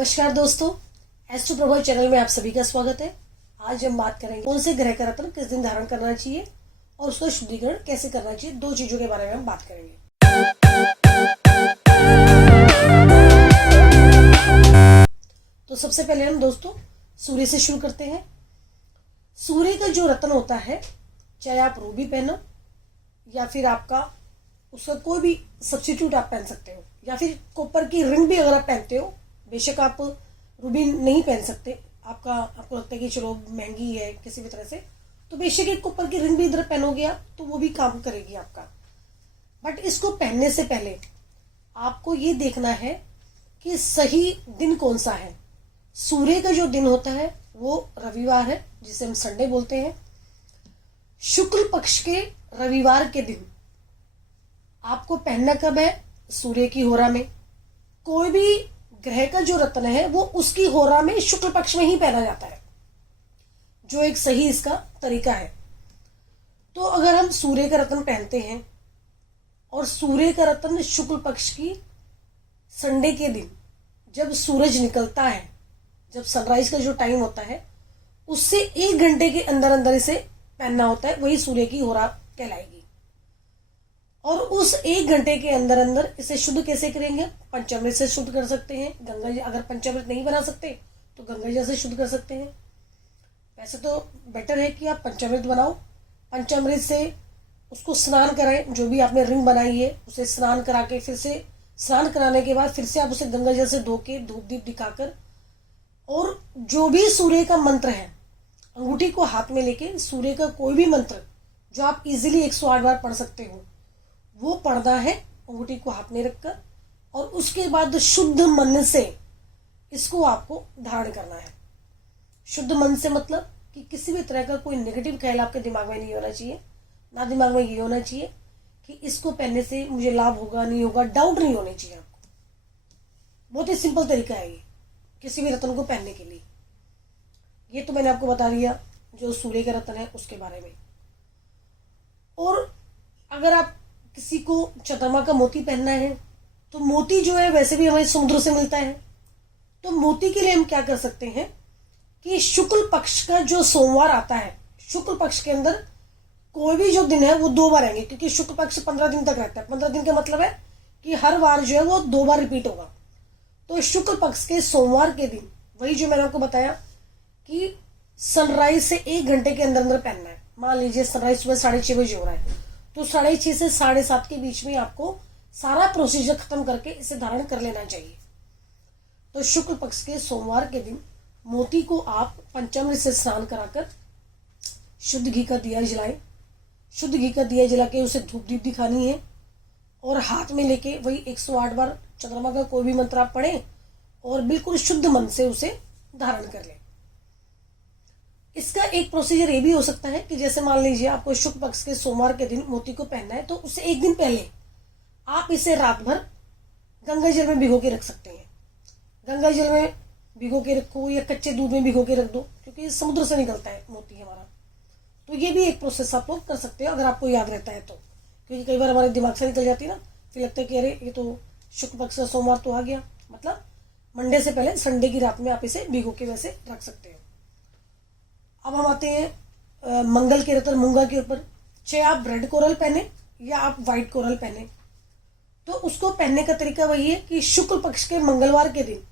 नमस्कार दोस्तों, एस्ट्रो प्रभाव चैनल में आप सभी का स्वागत है। आज हम बात करेंगे कौन से ग्रह का रत्न किस दिन धारण करना चाहिए और उसका शुद्धिकरण कैसे करना चाहिए। दो चीजों के बारे में हम बात करेंगे। तो सबसे पहले हम दोस्तों सूर्य से शुरू करते हैं। सूर्य का जो रत्न होता है, चाहे आप रूबी पहनो या फिर आपका उसका कोई भी सब्स्टिट्यूट आप पहन सकते हो, या फिर कॉपर की रिंग भी अगर आप पहनते हो। बेशक आप रूबी नहीं पहन सकते, आपको लगता है कि चलो महंगी है किसी भी तरह से, तो बेशक एक कॉपर की रिंग भी इधर पहनोगे आप तो वो भी काम करेगी आपका। बट इसको पहनने से पहले आपको ये देखना है कि सही दिन कौन सा है। सूर्य का जो दिन होता है वो रविवार है, जिसे हम संडे बोलते हैं। शुक्ल पक्ष के रविवार के दिन आपको पहनना कब है? सूर्य की होरा में। कोई भी ग्रह का जो रत्न है वो उसकी होरा में शुक्ल पक्ष में ही पहना जाता है, जो एक सही इसका तरीका है। तो अगर हम सूर्य का रत्न पहनते हैं और सूर्य का रत्न शुक्ल पक्ष की संडे के दिन जब सूरज निकलता है, जब सनराइज का जो टाइम होता है उससे 1 घंटे के अंदर अंदर इसे पहनना होता है, वही सूर्य की होरा कहलाएगी। और उस 1 घंटे के अंदर अंदर इसे शुद्ध कैसे करेंगे? पंचामृत से शुद्ध कर सकते हैं। गंगा जल, अगर पंचामृत नहीं बना सकते तो गंगा जल से शुद्ध कर सकते हैं। वैसे तो बेटर है कि आप पंचामृत बनाओ, पंचामृत से उसको स्नान कराएं। जो भी आपने रिंग बनाई है उसे स्नान करा के, फिर से स्नान कराने के बाद फिर से आप उसे गंगा जल से धो के धूप दीप दिखाकर, और जो भी सूर्य का मंत्र है अंगूठी को हाथ में लेके सूर्य का कोई भी मंत्र जो आप इजीली 108 बार पढ़ सकते हो वो पढ़ना है अंगूठी को हाथ में रखकर। और उसके बाद शुद्ध मन से इसको आपको धारण करना है। शुद्ध मन से मतलब कि किसी भी तरह का कोई नेगेटिव ख्याल आपके दिमाग में नहीं होना चाहिए। ना दिमाग में ये होना चाहिए कि इसको पहनने से मुझे लाभ होगा नहीं होगा, डाउट नहीं होने चाहिए आपको। बहुत ही सिंपल तरीका है ये किसी भी रत्न को पहनने के लिए। ये तो मैंने आपको बता दिया जो सूर्य का रत्न है उसके बारे में। और अगर आप किसी को चंद्रमा का मोती पहनना है तो मोती जो है वैसे भी हमें समुद्र से मिलता है। तो मोती के लिए हम क्या कर सकते हैं कि शुक्ल पक्ष का जो सोमवार आता है, शुक्ल पक्ष के अंदर कोई भी जो दिन है वो 2 बार आएंगे, क्योंकि शुक्ल पक्ष 15 दिन तक रहता है। 15 दिन का मतलब है कि हर वार जो है वो 2 बार रिपीट होगा। तो शुक्ल पक्ष के सोमवार के दिन, वही जो मैंने आपको बताया कि सनराइज से 1 घंटे के अंदर अंदर पहनना है। मान लीजिए सनराइज सुबह 6:30 बजे हो रहा है तो 6:30 से 7:30 के बीच में आपको सारा प्रोसीजर खत्म करके इसे धारण कर लेना चाहिए। तो शुक्ल पक्ष के सोमवार के दिन मोती को आप पंचामृत से स्नान कराकर शुद्ध घी का दिया जलाएं। शुद्ध घी का दिया जला के उसे धूप दीप दिखानी है, और हाथ में लेके वही 108 बार चंद्रमा का कोई भी मंत्र आप पढ़ें और बिल्कुल शुद्ध मन से उसे धारण कर लें। इसका एक प्रोसीजर ये भी हो सकता है कि जैसे मान लीजिए आपको शुक्ल पक्ष के सोमवार के दिन मोती को पहनना है, तो उससे 1 दिन पहले आप इसे रात भर गंगा जल में भिगो के रख सकते हैं। गंगा जल में भिगो के रखो या कच्चे दूध में भिगो के रख दो, क्योंकि समुद्र से निकलता है मोती हमारा। तो ये भी एक प्रोसेस आप लोग कर सकते हो अगर आपको याद रहता है तो, क्योंकि कई बार हमारे दिमाग से निकल जाती है ना, फिर लगता है कि अरे ये तो शुक्ल पक्ष का सोमवार तो आ गया, मतलब मंडे से पहले संडे की रात में आप इसे भिगो के वैसे रख सकते हो। अब हम आते हैं मंगल के रत्न मूंगा के ऊपर। चाहे आप रेड कोरल पहने या आप व्हाइट कोरल पहने, तो उसको पहनने का तरीका वही है कि शुक्ल पक्ष के मंगलवार के दिन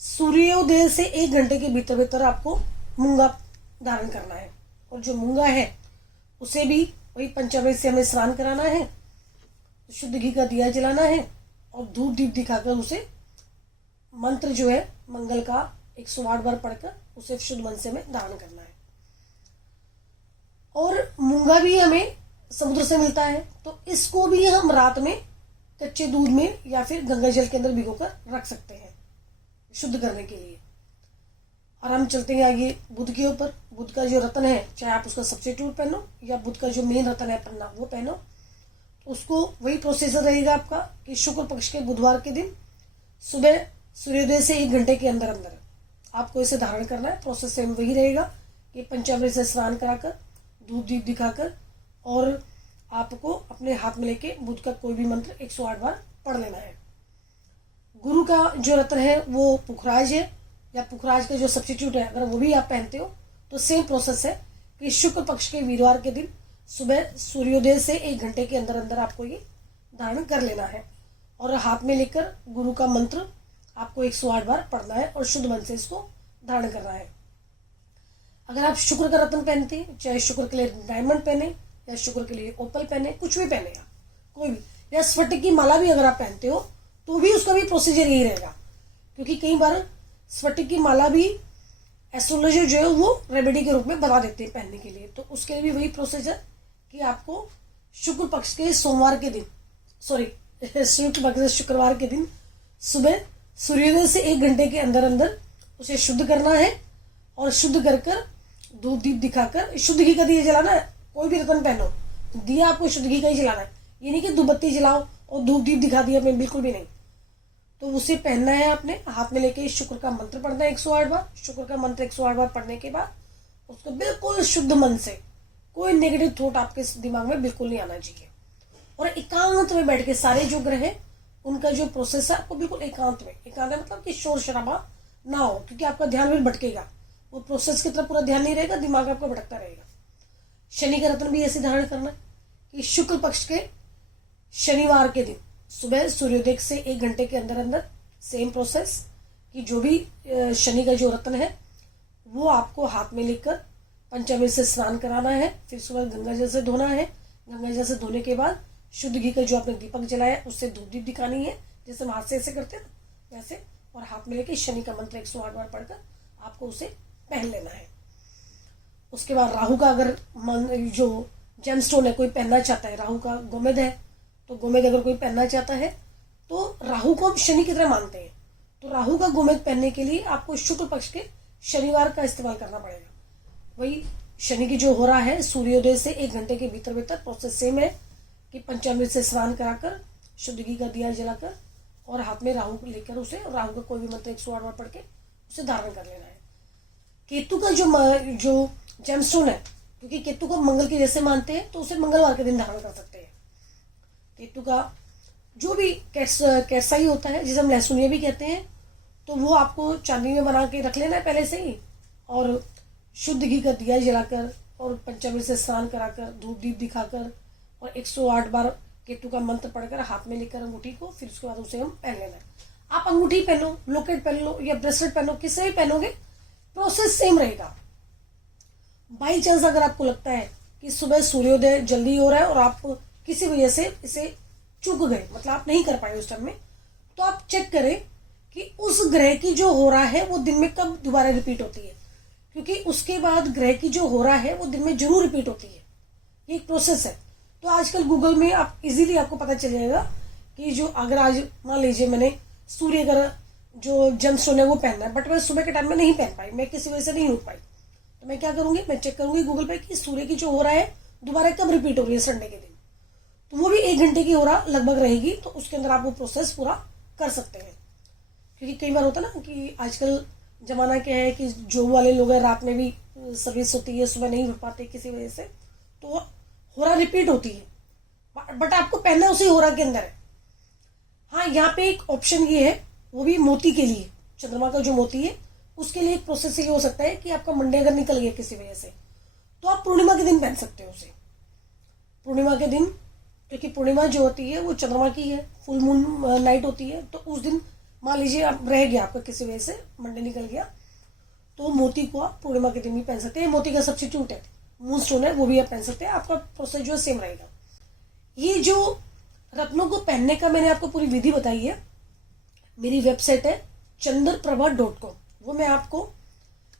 सूर्योदय से 1 घंटे के भीतर भीतर आपको मूंगा धारण करना है। और जो मूंगा है उसे भी वही पंचामृत से हमें स्नान कराना है, शुद्ध घी का दिया जलाना है और धूप दीप दिखाकर उसे मंत्र जो है मंगल का 108 बार पढ़कर उसे शुद्ध मन से हमें धारण करना है। और मूंगा भी हमें समुद्र से मिलता है, तो इसको भी हम रात में कच्चे दूध में या फिर गंगा जल के अंदर भिगोकर रख सकते हैं शुद्ध करने के लिए। और हम चलते हैं आगे बुध के ऊपर। बुध का जो रत्न है, चाहे आप उसका सब्स्टिट्यूट पहनो या बुध का जो मेन रत्न है पन्ना वो पहनो, उसको वही प्रोसीजर रहेगा आपका कि शुक्ल पक्ष के बुधवार के दिन सुबह सूर्योदय से 1 घंटे के अंदर अंदर आपको इसे धारण करना है। प्रोसेस सेम वही रहेगा कि पंचामृत से स्नान कराकर धूप दीप दिखाकर और आपको अपने हाथ में लेके बुध का कोई भी मंत्र 108 बार पढ़ लेना है। गुरु का जो रत्न है वो पुखराज है, या पुखराज का जो सब्स्टिट्यूट है अगर वो भी आप पहनते हो तो सेम प्रोसेस है कि शुक्ल पक्ष के वीरवार के दिन सुबह सूर्योदय से 1 घंटे के अंदर अंदर आपको ये धारण कर लेना है। और हाथ में लेकर गुरु का मंत्र आपको 108 बार पढ़ना है और शुद्ध मन से इसको धारण करना है। अगर आप शुक्र का रत्न पहनते हैं, चाहे शुक्र के लिए डायमंड पहने या शुक्र के लिए ओपल पहने, कुछ भी पहने आप, कोई भी, या स्फटिक की माला भी अगर आप पहनते हो तो भी उसका भी प्रोसीजर यही रहेगा। क्योंकि कई बार स्फटिक की माला भी एस्ट्रोलॉजर जो है वो रेमेडी के रूप में बता देते हैं पहनने के लिए, तो उसके लिए भी वही प्रोसीजर कि आपको शुक्र पक्ष के सोमवार के दिन, शुक्र पक्ष शुक्रवार के दिन सुबह सूर्योदय से 1 घंटे के अंदर अंदर उसे शुद्ध करना है। और शुद्ध कर कर धूप दीप दिखाकर शुद्ध घी का दिया जलाना है। कोई भी रत्न पहनो, दिया आपको शुद्ध घी का ही जलाना है, ये नहीं कि धूपबत्ती जलाओ और धूप दीप दिखा दिया, मैं बिल्कुल भी नहीं। तो उसे पहनना है, आपने हाथ में लेके शुक्र का मंत्र पढ़ना है 108 बार। शुक्र का मंत्र 108 बार पढ़ने के बाद उसको बिल्कुल शुद्ध मन से, कोई नेगेटिव थॉट आपके दिमाग में बिल्कुल नहीं आना चाहिए, और एकांत में बैठ के सारे जो ग्रह है उनका जो प्रोसेस है आपको बिल्कुल एकांत में, एकांत मतलब कि शोर शराबा ना हो, क्योंकि आपका ध्यान भी भटकेगा, वो प्रोसेस की तरफ पूरा ध्यान नहीं रहेगा, दिमाग आपका भटकता रहेगा। शनि का रत्न भी ऐसे धारण करना है कि शुक्ल पक्ष के शनिवार के दिन सुबह सूर्योदय से 1 घंटे के अंदर अंदर सेम प्रोसेस कि जो भी शनि का जो रत्न है वो आपको हाथ में लेकर पंचामृत से स्नान कराना है। फिर सुबह गंगा जल से धोना है। गंगा जल से धोने के बाद शुद्ध घी का जो आपने दीपक जलाया उससे धूप दीप दिखानी है, जैसे हम हाथ से ऐसे करते हैं ना वैसे, और हाथ में लेके शनि का मंत्र 108 बार पढ़कर आपको उसे पहन लेना है। उसके बाद राहु का अगर जो जेमस्टोन है कोई पहनना चाहता है, राहु का गोमेद है, तो गोमेद अगर कोई पहनना चाहता है तो राहु को हम शनि की तरह मानते हैं, तो राहु का गोमेद पहनने के लिए आपको शुक्ल पक्ष के शनिवार का इस्तेमाल करना पड़ेगा। वही शनि की जो हो रहा है सूर्योदय से 1 घंटे के भीतर भीतर प्रोसेस सेम है कि पंचामृत से स्नान कराकर शुद्ध घी का दिया जलाकर और हाथ में राहु लेकर उसे, राहु का कोई भी मंत्र 108 बार पढ़ के उसे धारण कर लेना है। केतु का जो जेमस्टोन है, क्योंकि केतु को मंगल के जैसे मानते हैं तो उसे मंगलवार के दिन धारण कर सकते हैं। केतु का जो भी कैसा ही होता है जिसे हम लहसुनिया भी कहते हैं, तो वो आपको चांदी में बना के रख लेना है पहले से ही, और शुद्ध घी का दिया जलाकर और पंचामृत से स्नान कराकर धूप दीप दिखाकर और 108 बार केतु का मंत्र पढ़कर हाथ में लेकर अंगूठी को, फिर उसके बाद उसे हम पहन लेना है। आप अंगूठी पहनो, लॉकेट पहन लो या ब्रेसलेट पहनो, किससे भी पहनोगे प्रोसेस सेम रहेगा। बाई चांस अगर आपको लगता है कि सुबह सूर्योदय जल्दी हो रहा है और आप किसी वजह से इसे चूक गए, मतलब आप नहीं कर पाए उस टाइम में, तो आप चेक करें कि उस ग्रह की जो हो रहा है वो दिन में कब दोबारा रिपीट होती है, क्योंकि उसके बाद ग्रह की जो हो रहा है वो दिन में जरूर रिपीट होती है। ये एक प्रोसेस है। तो आजकल गूगल में आप इजीली आपको पता चल जाएगा कि जो अगर आज मान लीजिए मैंने सूर्य का जो जेमस्टोन है वो पहनना है, बट मैं सुबह के टाइम में नहीं पहन पाई, मैं किसी वजह से नहीं उठ पाई, तो मैं क्या करूंगी, मैं चेक करूंगी गूगल पे कि सूर्य की जो हो रहा है दोबारा कब रिपीट हो रही है संडे के दिन, तो वो भी 1 घंटे की हो रहा लगभग रहेगी, तो उसके अंदर आप वो प्रोसेस पूरा कर सकते हैं। क्योंकि कई बार होता है ना कि आजकल जमाना क्या है कि जॉब वाले लोग हैं, रात में भी सर्विस होती है, सुबह नहीं उठ पाते किसी वजह से, तो हो रहा रिपीट होती है, बट आपको पहनना उसी हो रहा के अंदर है। हाँ, यहाँ पे एक ऑप्शन ये है, वो भी मोती के लिए, चंद्रमा का जो मोती है उसके लिए एक प्रोसेस ये हो सकता है कि आपका मंडे अगर निकल गया किसी वजह से, तो आप पूर्णिमा के दिन पहन सकते हो उसे। पूर्णिमा के दिन, क्योंकि पूर्णिमा जो होती है वो चंद्रमा की है, फुल मून नाइट होती है, तो उस दिन मान लीजिए आप रह गया, आपका किसी वजह से मंडे निकल गया, तो मोती को आप पूर्णिमा के दिन भी पहन सकते हैं। मोती का सब्स्टिट्यूट है, मून स्टोन है, वो भी आप पहन सकते हैं, आपका प्रोसेस जो है सेम रहेगा। ये जो रत्नों को पहनने का मैंने आपको पूरी विधि बताई है, मेरी वेबसाइट है chandraprabha.com, वो मैं आपको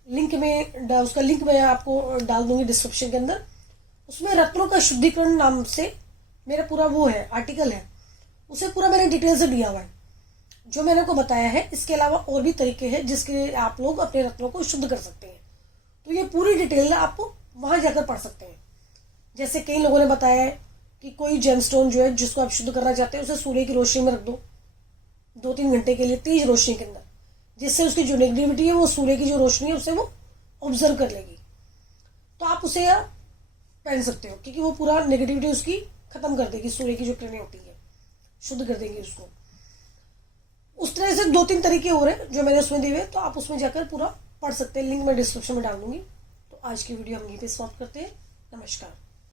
लिंक में उसका लिंक मैं आपको डाल दूंगी डिस्क्रिप्शन के अंदर। उसमें रत्नों का शुद्धिकरण नाम से मेरा पूरा वो है आर्टिकल है, उसे पूरा मैंने डिटेल से दिया हुआ है जो मैंने को बताया है। इसके अलावा और भी तरीके हैं जिसके आप लोग अपने रत्नों को शुद्ध कर सकते हैं, तो ये पूरी डिटेल आपको वहां जाकर पढ़ सकते हैं। जैसे कई लोगों ने बताया है कि कोई जेमस्टोन जो है जिसको आप शुद्ध करना चाहते हैं उसे सूर्य की रोशनी में रख दो 2-3 घंटे के लिए, तेज रोशनी के अंदर, जिससे उसकी जो नेगेटिविटी है वो सूर्य की जो रोशनी है उसे वो ऑब्जर्व कर लेगी, तो आप उसे पहन सकते हो, क्योंकि वो पूरा नेगेटिविटी उसकी खत्म कर देगी, सूर्य की जो किरणें होती है शुद्ध कर देंगी उसको। उस तरह से 2-3 तरीके हो रहे हैं जो मैंने उसमें दिए हुए, तो आप उसमें जाकर पूरा पढ़ सकते हैं। लिंक मैं डिस्क्रिप्शन में डाल दूंगी। तो आज की वीडियो हम यहीं पे समाप्त करते हैं। नमस्कार।